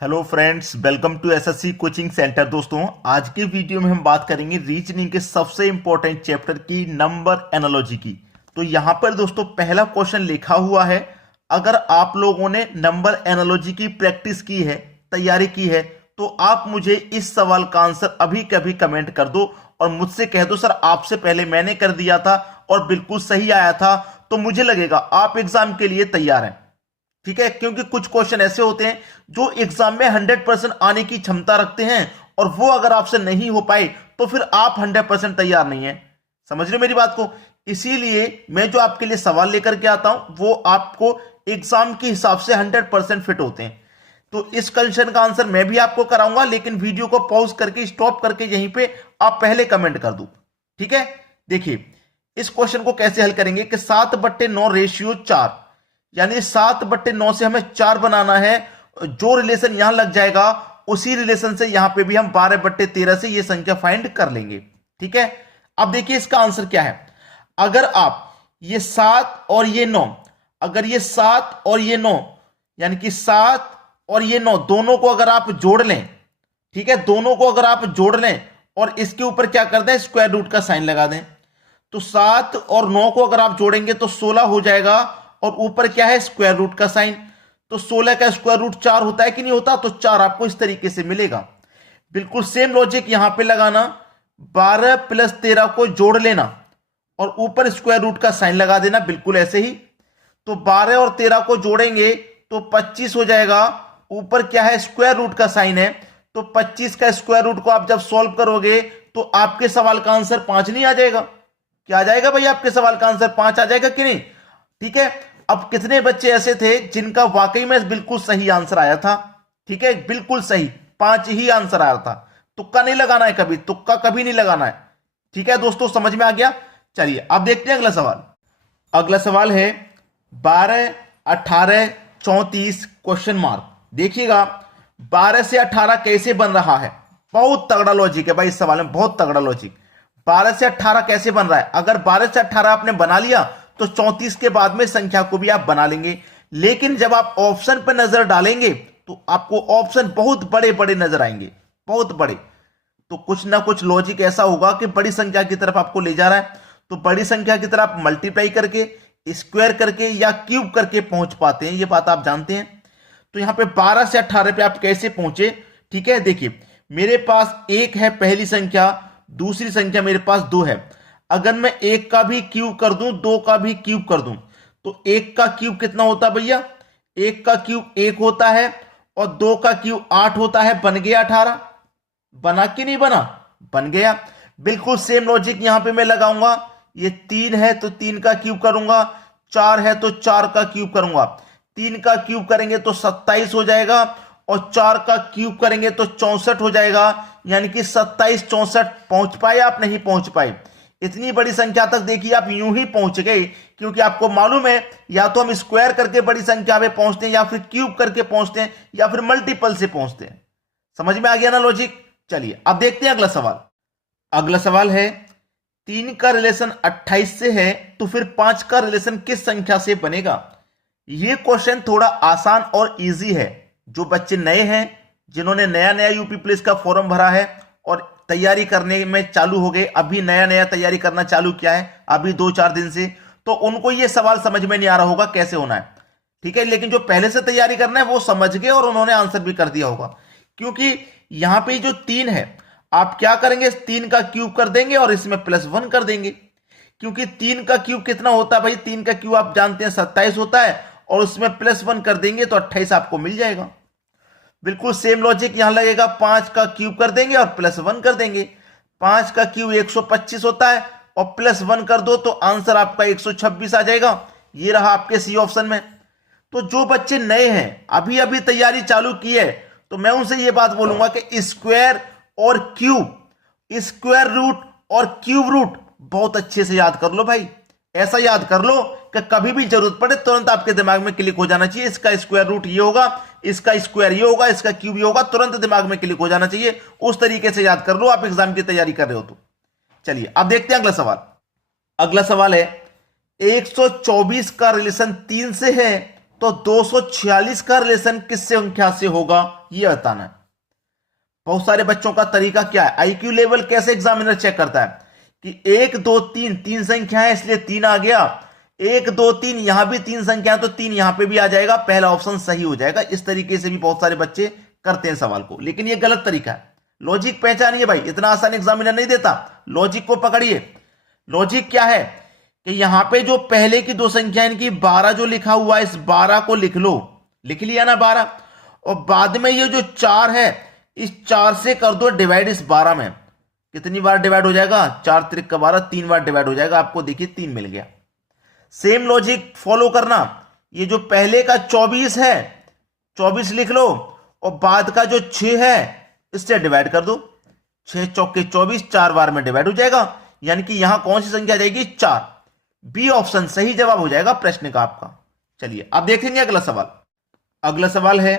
Hello friends, welcome to SSC coaching centre. दोस्तों, आज के वीडियो में हम बात करेंगे रीजनिंग के सबसे इंपॉर्टेंट चैप्टर की नंबर एनालॉजी की। तो यहां पर दोस्तों पहला क्वेश्चन लिखा हुआ है, अगर आप लोगों ने नंबर एनालॉजी की प्रैक्टिस की है, तैयारी की है, तो आप मुझे इस सवाल का आंसर अभी कभी कमेंट कर दो और मुझसे कह दो सर आपसे पहले मैंने कर दिया था और बिल्कुल सही आया था। तो मुझे लगेगा आप एग्जाम के लिए तैयार हैं। ठीक है, क्योंकि कुछ क्वेश्चन ऐसे होते हैं जो एग्जाम में 100% आने की क्षमता रखते हैं और वो अगर आपसे नहीं हो पाए तो फिर आप 100% तैयार नहीं है। समझ रहे हो मेरी बात को? इसीलिए मैं जो आपके लिए सवाल लेकर के आता हूं वो आपको एग्जाम के हिसाब से 100% फिट होते हैं। तो इस क्वेश्चन का आंसर मैं भी आपको कराऊंगा, लेकिन वीडियो को पॉज करके स्टॉप करके यहीं पे आप पहले कमेंट कर दो। ठीक है, देखिए इस क्वेश्चन को कैसे हल करेंगे कि 7/9 रेशियो 4, यानी 7/9 से हमें 4 बनाना है। जो रिलेशन यहां लग जाएगा उसी रिलेशन से यहां पे भी हम 12/13 से ये संख्या फाइंड कर लेंगे। ठीक है, अब देखिए इसका आंसर क्या है। अगर आप ये 7 और ये 9, अगर ये 7 और ये 9 यानी कि 7 और ये 9 दोनों को अगर आप जोड़ लें, ठीक है, दोनों को अगर आप जोड़ लें और इसके ऊपर क्या कर दें, स्क्वायर रूट का साइन लगा दें, तो 7 और 9 को अगर आप जोड़ेंगे तो 16 हो जाएगा और ऊपर क्या है, स्क्वायर रूट का साइन। तो 16 का स्क्वायर रूट 4 होता है कि नहीं होता? तो 4 आपको इस तरीके से मिलेगा। बिल्कुल सेम लॉजिक यहां पे लगाना, 12 + 13 को जोड़ लेना और ऊपर स्क्वायर रूट का साइन लगा देना, बिल्कुल ऐसे ही। तो 12 और 13 को जोड़ेंगे तो 25 हो जाएगा, ऊपर क्या है, स्क्वायर रूट का साइन है। तो 25 का स्क्वायर रूट को आप जब सॉल्व करोगे तो आपके सवाल का आंसर 5 नहीं आ जाएगा? क्या आ जाएगा भाई? आपके सवाल का आंसर 5 आ जाएगा कि नहीं? ठीक है, अब कितने बच्चे ऐसे थे जिनका वाकई में बिल्कुल सही आंसर आया था? ठीक है, बिल्कुल सही 5 ही आंसर आया था। तुक्का नहीं लगाना है, कभी तुक्का कभी नहीं लगाना है। ठीक है दोस्तों, समझ में आ गया? चलिए अब देखते हैं अगला सवाल। अगला सवाल है 12, 18, 34 क्वेश्चन मार्क। देखिएगा 12 से 18 कैसे बन रहा है। बहुत तगड़ा लॉजिक है भाई इस सवाल में, बहुत तगड़ा लॉजिक। 12 से 18 कैसे बन रहा है? अगर 12 से 18 आपने बना लिया तो 34 के बाद में संख्या को भी आप बना लेंगे। लेकिन जब आप ऑप्शन पर नजर डालेंगे तो आपको ऑप्शन बहुत बड़े बड़े नजर आएंगे, बहुत बड़े। तो कुछ ना कुछ लॉजिक ऐसा होगा कि बड़ी संख्या की तरफ आपको ले जा रहा है। तो बड़ी संख्या की तरफ आप मल्टीप्लाई करके, स्क्वायर करके या क्यूब करके पहुंच पाते हैं, ये बात आप जानते हैं। तो यहां पे 12 से 18 पे आप कैसे पहुंचे? ठीक है, देखिए मेरे पास 1 है पहली संख्या, दूसरी संख्या मेरे पास 2 है। अगर मैं 1 का भी क्यूब कर दूं, 2 का भी क्यूब कर दूं, तो 1 का क्यूब कितना होता है भैया? 1 का क्यूब 1 होता है और 2 का क्यूब 8 होता है। बन गया 18। बना कि नहीं बना? बन गया। बिल्कुल सेम लॉजिक यहां पे मैं लगाऊंगा। ये 3 है तो 3 का क्यूब करूंगा, 4 है तो 4 का क्यूब करूंगा। 3 का क्यूब करेंगे तो 27 हो जाएगा और 4 का क्यूब करेंगे तो 64 हो जाएगा। यानी कि 27, 64 पहुंच पाए आप? नहीं पहुंच पाए। इतनी बड़ी संख्या तक देखिए आप यूं ही पहुंच गए, क्योंकि आपको मालूम है या तो हम स्क्वायर करके बड़ी संख्या में पहुंचते हैं या फिर क्यूब करके पहुंचते हैं या फिर मल्टीपल से पहुंचते हैं। समझ में आ गया ना लॉजिक? चलिए अब देखते हैं अगला सवाल। अगला सवाल है 3 का रिलेशन 28 से है तो फिर 5 का रिलेशन किस संख्या से बनेगा? यह क्वेश्चन थोड़ा आसान और इजी है। जो बच्चे नए हैं, जिन्होंने नया नया यूपी पुलिस का फॉर्म भरा है और तैयारी करने में चालू हो गए, अभी नया नया तैयारी करना चालू किया है अभी 2-4 दिन से, तो उनको यह सवाल समझ में नहीं आ रहा होगा कैसे होना है। ठीक है, लेकिन जो पहले से तैयारी करना है वो समझ गए और उन्होंने आंसर भी कर दिया होगा। क्योंकि यहां पे जो 3 है, आप क्या करेंगे, 3 का क्यूब कर देंगे और इसमें +1 कर देंगे। क्योंकि 3 का क्यूब कितना होता है भाई? 3 का क्यूब आप जानते हैं 27 होता है और उसमें +1 कर देंगे तो 28 आपको मिल जाएगा। बिल्कुल सेम लॉजिक यहां लगेगा, 5 का क्यूब कर देंगे और +1 कर देंगे। 5 का क्यूब 125 होता है और +1 कर दो तो आंसर आपका 126 आ जाएगा। ये रहा आपके सी ऑप्शन में। तो जो बच्चे नए हैं, अभी अभी तैयारी चालू की है, तो मैं उनसे ये बात बोलूंगा कि स्क्वायर और क्यूब, स्क्वायर रूट और क्यूब रूट बहुत अच्छे से याद कर लो भाई। ऐसा याद कर लो कि कभी भी जरूरत पड़े तुरंत आपके दिमाग में क्लिक हो जाना चाहिए। इसका स्क्वायर रूट ये होगा, इसका स्क्वायर ये होगा, इसका क्यूब ये होगा, तुरंत दिमाग में क्लिक हो जाना चाहिए। उस तरीके से याद कर लो आप एग्जाम की तैयारी कर रहे हो तो। चलिए अब देखते हैं अगला सवाल। अगला सवाल है 124 का रिलेशन 3 से है तो 246 का रिलेशन किस संख्या से होगा ये बताना है। बहुत सारे बच्चों का तरीका क्या है, आईक्यू लेवल कैसे एग्जामिनर चेक करता है कि 1 2 3 तीन संख्या है इसलिए 3 आ गया, 1 2 3 यहां भी 3 संख्या है तो 3 यहां पे भी आ जाएगा, पहला ऑप्शन सही हो जाएगा। इस तरीके से भी बहुत सारे बच्चे करते हैं सवाल को, लेकिन ये गलत तरीका है। लॉजिक पहचानिए भाई, इतना आसान एग्जामिनर नहीं देता, लॉजिक को पकड़िए। लॉजिक क्या है कि यहां पे जो पहले की दो संख्या इनकी 12 जो लिखा हुआ है, इस 12 को लिख लो, लिख लिया ना 12, और बाद में ये जो 4 है इस 4 से कर दो डिवाइड इस 12 में। कितनी बार डिवाइड हो जाएगा, 4 त्रिक का 12, 3 बार डिवाइड हो जाएगा, आपको देखिए 3 मिल गया। सेम लॉजिक फॉलो करना, ये जो पहले का 24 है 24 लिख लो और बाद का जो 6 है इससे डिवाइड कर दो, 6 चौके 24, 4 बार में डिवाइड हो जाएगा, यानी कि यहां कौन सी संख्या जाएगी, 4। बी ऑप्शन सही जवाब हो जाएगा प्रश्न का आपका। चलिए अब देखेंगे अगला सवाल। अगला सवाल है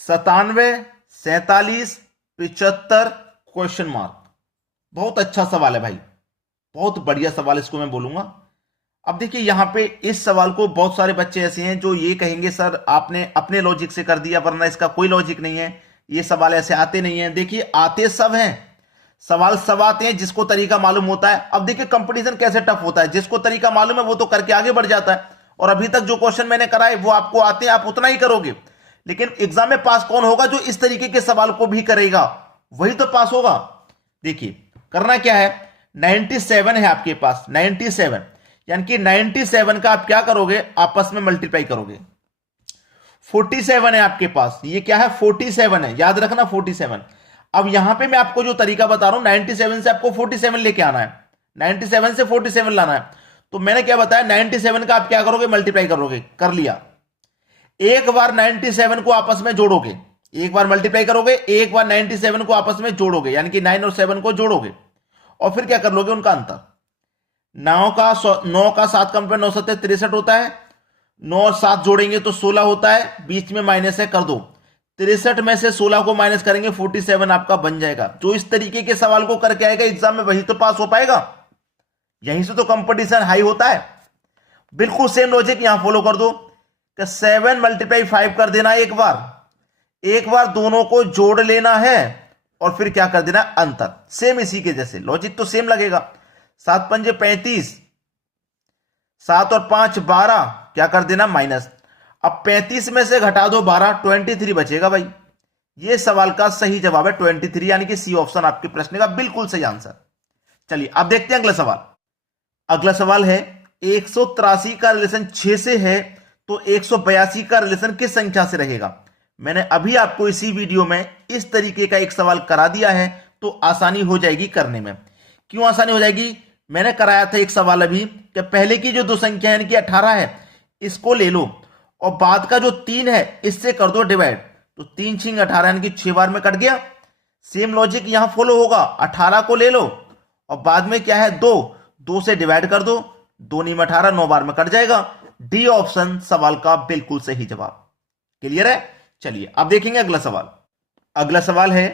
97 47 75 क्वेश्चन मार्क। बहुत अच्छा सवाल है भाई, बहुत बढ़िया सवाल इसको मैं बोलूंगा। अब देखिए यहां पे इस सवाल को बहुत सारे बच्चे ऐसे हैं जो ये कहेंगे सर आपने अपने लॉजिक से कर दिया, वरना इसका कोई लॉजिक नहीं है, ये सवाल ऐसे आते नहीं है। देखिए आते सब हैं, सवाल सब आते हैं जिसको तरीका मालूम होता है। अब देखिए कंपटीशन कैसे टफ होता है, जिसको तरीका मालूम है वो तो करके आगे बढ़ जाता है, और अभी तक जो क्वेश्चन मैंने कराए वो आपको आते हैं, आप उतना ही करोगे। लेकिन एग्जाम में पास कौन होगा, जो इस तरीके के सवाल को भी करेगा वही तो पास होगा। देखिए करना क्या है, 97 है आपके पास, 97 यानी कि 97 का आप क्या करोगे, आपस में मल्टीप्लाई करोगे। 47 है आपके पास, ये क्या है 47 है, याद रखना 47। अब यहां पे मैं आपको जो तरीका बता रहा हूं 97 से आपको 47 लेके आना है, 97 से 47 लाना है। तो मैंने क्या बताया, 97 का आप क्या करोगे, मल्टीप्लाई करोगे, कर लिया। एक बार 97 को आपस में जोड़ोगे, एक बार मल्टीप्लाई करोगे, एक बार 97 को आपस में जोड़ोगे, यानी कि 9 और 7 को जोड़ोगे, और फिर क्या कर लोगे, उनका अंतर। 9 का 7 का 9 7 63 होता है, 9 और 7 जोड़ेंगे तो 16 होता है, बीच में माइनस है, कर दो। 63 में से 16 को माइनस करेंगे, 47 आपका बन जाएगा। जो इस तरीके के सवाल को करके आएगा एग्जाम में वही तो पास हो पाएगा, यहीं से तो कंपटीशन हाई होता है। बिल्कुल सेम लॉजिक यहां फॉलो कर दो कि 7 × 5 कर देना, एक बार दोनों को जोड़ लेना है और फिर क्या कर देना, अंतर। सेम इसी के जैसे लॉजिक तो सेम लगेगा। 7 पंजे 35, 7 और 5 12, क्या कर देना, माइनस। अब 35 में से घटा दो 12, 23 बचेगा भाई। ये सवाल का सही जवाब है 23, यानी कि सी ऑप्शन आपके प्रश्न का बिल्कुल सही आंसर। चलिए अब देखते हैं अगला सवाल। अगला सवाल है 183 का रिलेशन 6 से है तो 182 का रिलेशन किस संख्या से रहेगा। मैंने अभी आपको इसी वीडियो में इस तरीके का एक सवाल करा दिया है, तो आसानी हो जाएगी करने में। क्यों आसानी हो जाएगी, मैंने कराया था एक सवाल अभी कि पहले की जो दो संख्या यानी कि 18 है इसको ले लो और बाद का जो 3 है इससे कर दो डिवाइड, तो 3 छिंग 18 यानी कि 6 बार में कट गया। सेम लॉजिक यहां फॉलो होगा, 18 को ले लो और बाद में क्या है 2 से डिवाइड कर दो, 2 नीम 18, 9 बार में कट जाएगा। डी ऑप्शन सवाल का बिल्कुल सही जवाब। क्लियर है। चलिए अब देखेंगे अगला सवाल। अगला सवाल है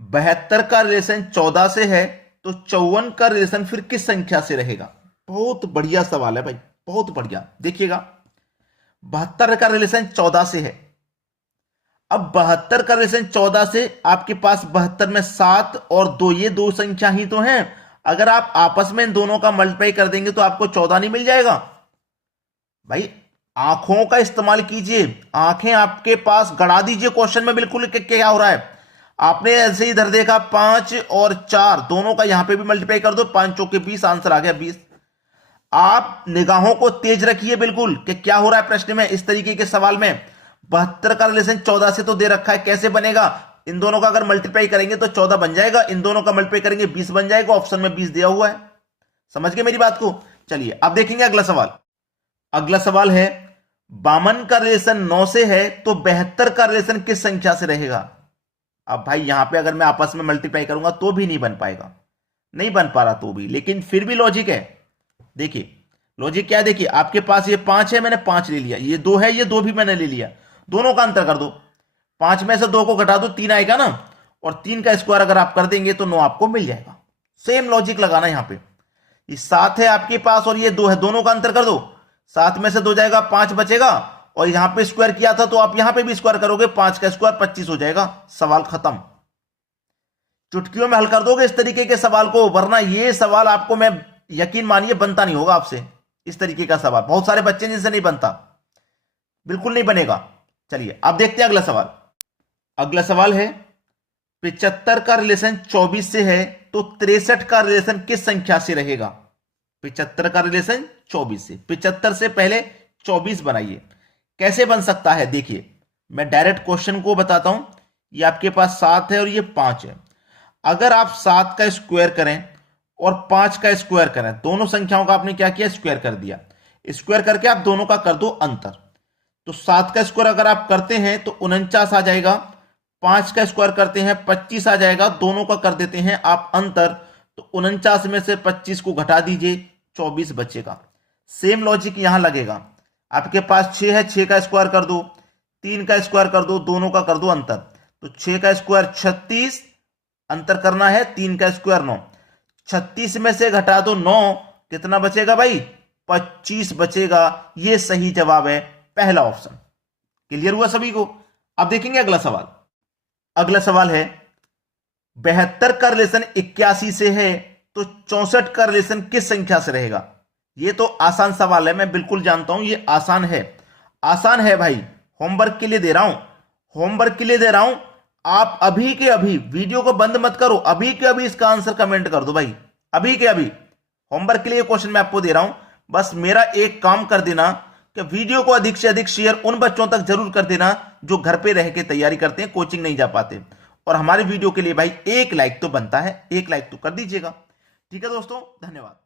72 का रिलेशन 14 से है तो 54 का रिलेशन फिर किस संख्या से रहेगा। बहुत बढ़िया सवाल है भाई, बहुत बढ़िया। देखिएगा 72 का रिलेशन 14 से है। अब 72 का रिलेशन 14 से आपके पास 72 में 7 और 2, ये दो संख्या ही तो हैं। अगर आप आपस में इन दोनों का मल्टीप्लाई कर देंगे तो आपको 14 नहीं मिल जाएगा भाई। आंखों का इस्तेमाल कीजिए, आंखें आपके पास गड़ा दीजिए क्वेश्चन में बिल्कुल क्या हो रहा है। आपने ऐसे ही इधर देखा 5 और 4 दोनों का यहां पे भी मल्टीप्लाई कर दो, 5 चौके 20, आंसर आ गया 20। आप निगाहों को तेज रखिए बिल्कुल कि क्या हो रहा है प्रश्न में। इस तरीके के सवाल में 72 का रिलेशन 14 से तो दे रखा है, कैसे बनेगा। इन दोनों का अगर मल्टीप्लाई करेंगे तो 14 बन जाएगा, इन दोनों का मल्टीप्लाई करेंगे 20 बन जाएगा। ऑप्शन में 20 दिया हुआ है, समझ गए मेरी बात को। चलिए अब देखेंगे अगला सवाल। अगला सवाल है 52 का रिलेशन 9 से है तो 72 का रिलेशन किस संख्या से रहेगा। अब भाई यहां पे अगर मैं आपस में मल्टीप्लाई करूंगा तो भी नहीं बन पाएगा, नहीं बन पा रहा तो भी, लेकिन फिर भी लॉजिक है। देखिए लॉजिक क्या है, देखिए आपके पास ये 5 है, मैंने 5 ले लिया, ये 2 है, ये 2 भी मैंने ले लिया, दोनों का अंतर कर दो। 5 में से 2 को घटा दो, 3 आएगा ना, और 3 का स्क्वायर अगर आप कर देंगे तो 9 आपको मिल जाएगा। सेम लॉजिक लगाना यहां पे। ये 7 है आपके पास और ये 2 है, दोनों का अंतर कर दो, 7 में से 2 जाएगा, 5 बचेगा और यहां पे स्क्वायर किया था तो आप यहां पे भी स्क्वायर करोगे, 5 का स्क्वायर 25 हो जाएगा, सवाल खत्म। चुटकियों में हल कर दोगे इस तरीके के सवाल को, वरना ये सवाल आपको मैं यकीन मानिए बनता नहीं होगा आपसे। इस तरीके का सवाल बहुत सारे बच्चे जिनसे नहीं बनता, बिल्कुल नहीं बनेगा। चलिए अब देखते हैं अगला सवाल। अगला सवाल है 75 का रिलेशन 24 से है तो 63 का रिलेशन किस संख्या से रहेगा? 75 का रिलेशन 24 से, 75 से पहले 24 बनाइए। कैसे बन सकता है देखिए, मैं डायरेक्ट क्वेश्चन को बताता हूं। ये आपके पास 7 है और ये 5 है। अगर आप 7 का स्क्वायर करें और 5 का स्क्वायर करें, दोनों संख्याओं का आपने क्या किया, स्क्वायर कर दिया। स्क्वायर करके आप दोनों का कर दो अंतर। तो 7 का स्क्वायर अगर आप करते हैं तो 49 आ जाएगा, 5 का स्क्वायर करते हैं 25 आ जाएगा, दोनों का कर देते हैं आप अंतर। तो 49 में से 25 को घटा दीजिए, 24 बचेगा। सेम लॉजिक यहां लगेगा। आपके पास 6 है, 6 का स्क्वायर कर दो, 3 का स्क्वायर कर दो, दोनों का कर दो अंतर। तो 6 का स्क्वायर 36, अंतर करना है 3 का स्क्वायर 9, 36 में से घटा दो 9, कितना बचेगा भाई, 25 बचेगा। यह सही जवाब है, पहला ऑप्शन। क्लियर हुआ सभी को? अब देखेंगे अगला सवाल। अगला सवाल है 72 का रिलेशन 81 से है तो 64 का रिलेशन किस संख्या से रहेगा? यह तो आसान सवाल है, मैं बिल्कुल जानता हूं ये आसान है। आसान है भाई, होमवर्क के लिए दे रहा हूं, होमवर्क के लिए दे रहा हूं। आप अभी के अभी वीडियो को बंद मत करो, अभी के अभी इसका आंसर कमेंट कर दो भाई, अभी के अभी। होमवर्क के लिए क्वेश्चन मैं आपको दे रहा हूं, बस मेरा एक काम कर देना कि वीडियो को अधिक से अधिक शेयर उन बच्चों तक जरूर कर देना जो घर पे रह के तैयारी करते हैं, कोचिंग नहीं जा पाते। और हमारे वीडियो के लिए भाई एक लाइक तो बनता है, एक लाइक तो कर दीजिएगा। ठीक है दोस्तों, धन्यवाद।